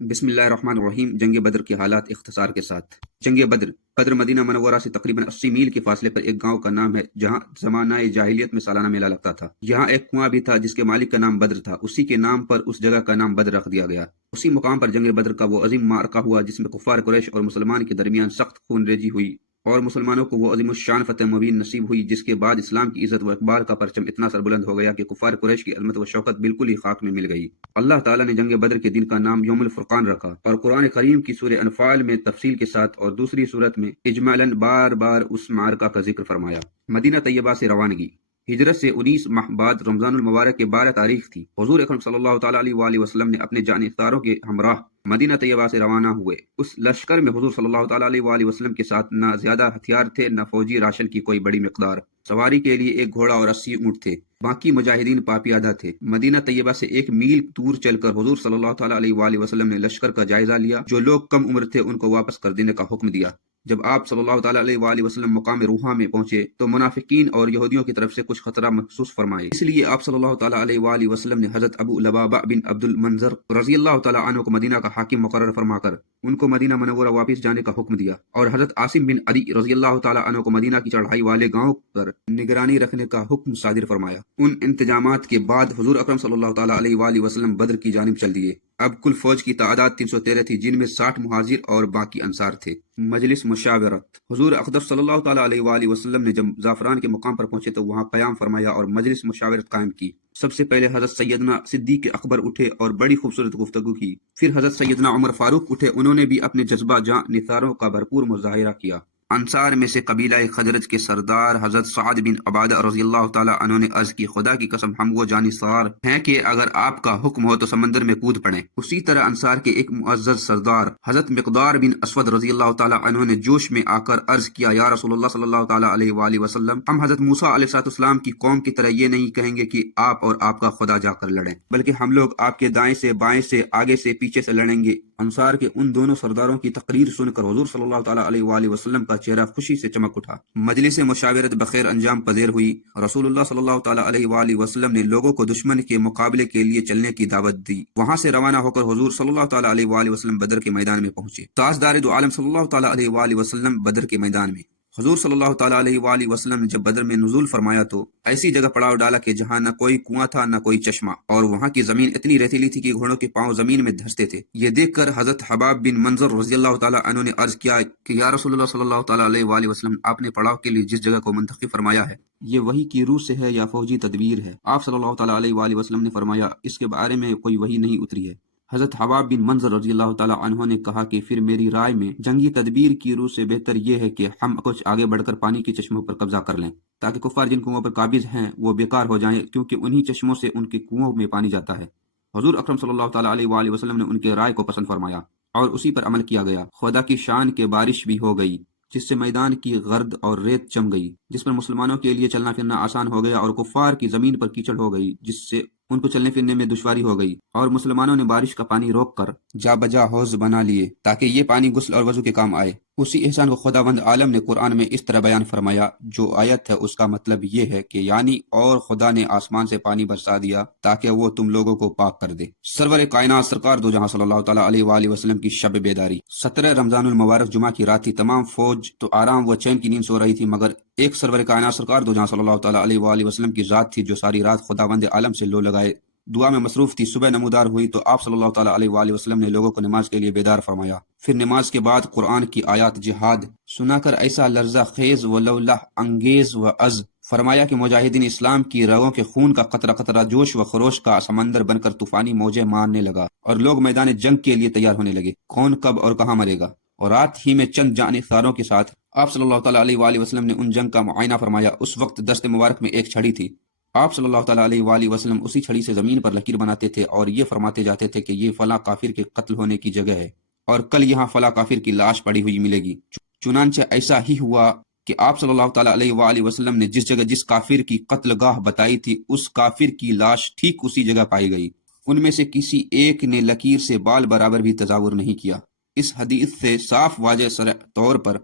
بسم اللہ الرحمن الرحیم۔ جنگ بدر کے حالات اختصار کے ساتھ۔ جنگ بدر مدینہ منورہ سے تقریباً 80 میل کے فاصلے پر ایک گاؤں کا نام ہے جہاں زمانہ جاہلیت میں سالانہ میلہ لگتا تھا۔ یہاں ایک کنواں بھی تھا جس کے مالک کا نام بدر تھا، اسی کے نام پر اس جگہ کا نام بدر رکھ دیا گیا۔ اسی مقام پر جنگ بدر کا وہ عظیم معرکہ ہوا جس میں کفار قریش اور مسلمان کے درمیان سخت خون ریزی ہوئی اور مسلمانوں کو وہ عظیم الشان فتح مبین نصیب ہوئی جس کے بعد اسلام کی عزت و اقبال کا پرچم اتنا سربلند ہو گیا کہ کفار قریش کی عظمت و شوکت بالکل ہی خاک میں مل گئی۔ اللہ تعالیٰ نے جنگ بدر کے دن کا نام یوم الفرقان رکھا اور قرآن کریم کی سورہ انفال میں تفصیل کے ساتھ اور دوسری صورت میں اجمالاً بار بار اس معرکہ کا ذکر فرمایا۔ مدینہ طیبہ سے روانگی۔ ہجرت سے 19 ماہ بعد رمضان المبارک کے 12 تاریخ تھی۔ حضور اکرم صلی اللہ تعالیٰ علیہ وآلہ وسلم نے اپنے جانبداروں کے ہمراہ مدینہ طیبہ سے روانہ ہوئے۔ اس لشکر میں حضور صلی اللہ تعالیٰ علیہ وآلہ وسلم کے ساتھ نہ زیادہ ہتھیار تھے نہ فوجی راشن کی کوئی بڑی مقدار۔ سواری کے لیے ایک گھوڑا اور 80 اونٹ تھے، باقی مجاہدین پاپیادہ تھے۔ مدینہ طیبہ سے 1 میل دور چل کر حضور صلی اللہ تعالیٰ علیہ وآلہ وسلم نے لشکر کا جائزہ لیا۔ جو لوگ کم عمر تھے ان کو واپس کر دینے کا حکم دیا۔ جب آپ صلی اللہ تعالیٰ علیہ وآلہ وسلم مقام روحا میں پہنچے تو منافقین اور یہودیوں کی طرف سے کچھ خطرہ محسوس فرمائے، اس لیے آپ صلی اللہ تعالیٰ علیہ وآلہ وسلم نے حضرت ابو لبابہ بن عبد المنذر رضی اللہ تعالیٰ عنہ کو مدینہ کا حاکم مقرر فرما کر ان کو مدینہ منورہ واپس جانے کا حکم دیا، اور حضرت عاصم بن عدی رضی اللہ تعالیٰ عنہ کو مدینہ کی چڑھائی والے گاؤں پر نگرانی رکھنے کا حکم صادر فرمایا۔ ان انتظامات کے بعد حضور اکرم صلی اللہ تعالیٰ علیہ وآلہ وسلم بدر کی جانب چل دیے۔ اب کل فوج کی تعداد 313 تھی، جن میں 60 مہاجر اور باقی انصار تھے۔ مجلس مشاورت۔ حضور اقدس صلی اللہ تعالیٰ علیہ وآلہ وسلم نے جب زعفران کے مقام پر پہنچے تو وہاں قیام فرمایا اور مجلس مشاورت قائم کی۔ سب سے پہلے حضرت سیدنا صدیق اکبر اٹھے اور بڑی خوبصورت گفتگو کی۔ پھر حضرت سیدنا عمر فاروق اٹھے، انہوں نے بھی اپنے جذبہ جاں نثاروں کا بھرپور مظاہرہ کیا۔ انصار میں سے قبیلہ خزرج کے سردار حضرت سعد بن عبادہ رضی اللہ تعالیٰ عنہ نے عرض کی، خدا کی قسم ہم وہ جانصار ہیں کہ اگر آپ کا حکم ہو تو سمندر میں کود پڑیں۔ اسی طرح انصار کے ایک معزز سردار حضرت مقدار بن اسود رضی اللہ تعالیٰ عنہ نے جوش میں آ کر عرض کیا، یا رسول اللہ صلی اللہ تعالیٰ علیہ وآلہ وسلم، ہم حضرت موسیٰ علیہ السلام کی قوم کی طرح یہ نہیں کہیں گے کہ آپ اور آپ کا خدا جا کر لڑیں، بلکہ ہم لوگ آپ کے دائیں سے بائیں سے آگے سے پیچھے سے لڑیں گے۔ انصار کے ان دونوں سرداروں کی تقریر سن کر حضور صلی اللہ تعالیٰ علیہ وآلہ وسلم کا چہرہ خوشی سے چمک اٹھا۔ مجلس مشاورت بخیر انجام پذیر ہوئی۔ رسول اللہ صلی اللہ تعالیٰ علیہ وآلہ وسلم نے لوگوں کو دشمن کے مقابلے کے لیے چلنے کی دعوت دی۔ وہاں سے روانہ ہو کر حضور صلی اللہ تعالیٰ علیہ وآلہ وسلم بدر کے میدان میں پہنچے۔ تاجدار دو عالم صلی اللہ تعالیٰ علیہ وآلہ وسلم بدر کے میدان میں۔ حضور صلی اللہ تعالیٰ علیہ وآلہ وسلم نے جب بدر میں نزول فرمایا تو ایسی جگہ پڑاؤ ڈالا کہ جہاں نہ کوئی کنواں تھا نہ کوئی چشمہ، اور وہاں کی زمین اتنی ریتیلی تھی کہ گھوڑوں کے پاؤں زمین میں دھنستے تھے۔ یہ دیکھ کر حضرت حباب بن منظر رضی اللہ تعالیٰ عنہ نے عرض کیا کہ یا رسول اللہ صلی اللہ تعالیٰ علیہ وآلہ وسلم، آپ نے پڑاؤ کے لیے جس جگہ کو منتخب فرمایا ہے یہ وحی کی روح سے ہے یا فوجی تدبیر ہے؟ آپ صلی اللہ تعالیٰ علیہ وآلہ وسلم نے فرمایا، اس کے بارے میں کوئی وحی نہیں اتری ہے۔ حضرت حباب بن منظر رضی اللہ تعالیٰ عنہ نے کہا کہ پھر میری رائے میں جنگی تدبیر کی روح سے بہتر یہ ہے کہ ہم کچھ آگے بڑھ کر پانی کے چشموں پر قبضہ کر لیں تاکہ کفار جن کنووں پر قابض ہیں وہ بیکار ہو جائیں، کیونکہ انہی چشموں سے ان کے کنووں میں پانی جاتا ہے۔ حضور اکرم صلی اللہ تعالیٰ علیہ وآلہ وسلم نے ان کے رائے کو پسند فرمایا اور اسی پر عمل کیا گیا۔ خدا کی شان کے بارش بھی ہو گئی جس سے میدان کی گرد اور ریت جم گئی، جس پر مسلمانوں کے لیے چلنا پھرنا آسان ہو گیا، اور کفار کی زمین پر کیچڑ ہو گئی جس سے ان کو چلنے پھرنے میں دشواری ہو گئی، اور مسلمانوں نے بارش کا پانی روک کر جا بجا حوض بنا لیے تاکہ یہ پانی غسل اور وضو کے کام آئے۔ اسی احسان کو خداوند عالم نے قرآن میں اس طرح بیان فرمایا، جو آیت ہے اس کا مطلب یہ ہے کہ یعنی اور خدا نے آسمان سے پانی برسا دیا تاکہ وہ تم لوگوں کو پاک کر دے۔ سرور کائنات سرکار دو جہاں صلی اللہ تعالیٰ علیہ وآلہ وسلم کی شب بیداری 17 رمضان المبارک جمعہ کی رات تھی۔ تمام فوج تو آرام و چین کی نیند سو رہی تھی، مگر ایک سرور کائنات سرکار دو جہاں صلی اللہ تعالیٰ علیہ وآلہ وسلم کی ذات تھی جو ساری رات خداوند عالم سے لو لگائے دعا میں مصروف تھی۔ صبح نمودار ہوئی تو آپ صلی اللہ تعالیٰ علیہ وآلہ وسلم نے لوگوں کو نماز کے لیے بیدار فرمایا۔ پھر نماز کے بعد قرآن کی آیات جہاد سنا کر ایسا لرزہ خیز و لولہ انگیز و عز فرمایا کہ مجاہدین اسلام کی رگوں کے خون کا قطرہ قطرہ جوش و خروش کا سمندر بن کر طوفانی موجیں مارنے لگا، اور لوگ میدان جنگ کے لیے تیار ہونے لگے، کون کب اور کہاں مرے گا۔ اور رات ہی میں چند جانبداروں کے ساتھ آپ صلی اللہ تعالیٰ علیہ وآلہ وسلم نے ان جنگ کا معائنہ فرمایا۔ اس وقت دست مبارک میں ایک چھڑی تھی۔ آپ صلی اللہ تعالیٰ علیہ وآلہ وسلم اسی چھڑی سے زمین پر لکیر بناتے تھے اور یہ فرماتے جاتے تھے کہ یہ فلاں کافر کے قتل ہونے کی جگہ ہے، اور کل یہاں فلاں کافر کی لاش پڑی ہوئی ملے گی۔ چنانچہ ایسا ہی ہوا کہ آپ صلی اللہ تعالیٰ علیہ وآلہ وسلم نے جس جگہ جس کافر کی قتل گاہ بتائی تھی اس کافر کی لاش ٹھیک اسی جگہ پائی گئی۔ ان میں سے کسی ایک نے لکیر سے بال برابر بھی تصور نہیں کیا۔ اس حدیث سے صاف واضح صریح طور پر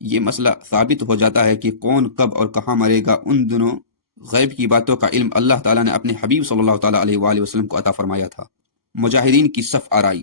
یہ مسئلہ ثابت ہو جاتا ہے کہ کون کب اور کہاں مرے گا، ان دونوں غیب کی باتوں کا علم اللہ تعالیٰ نے اپنے حبیب صلی اللہ تعالیٰ علیہ وآلہ وسلم کو عطا فرمایا تھا۔ مجاہدین کی صف آرائی۔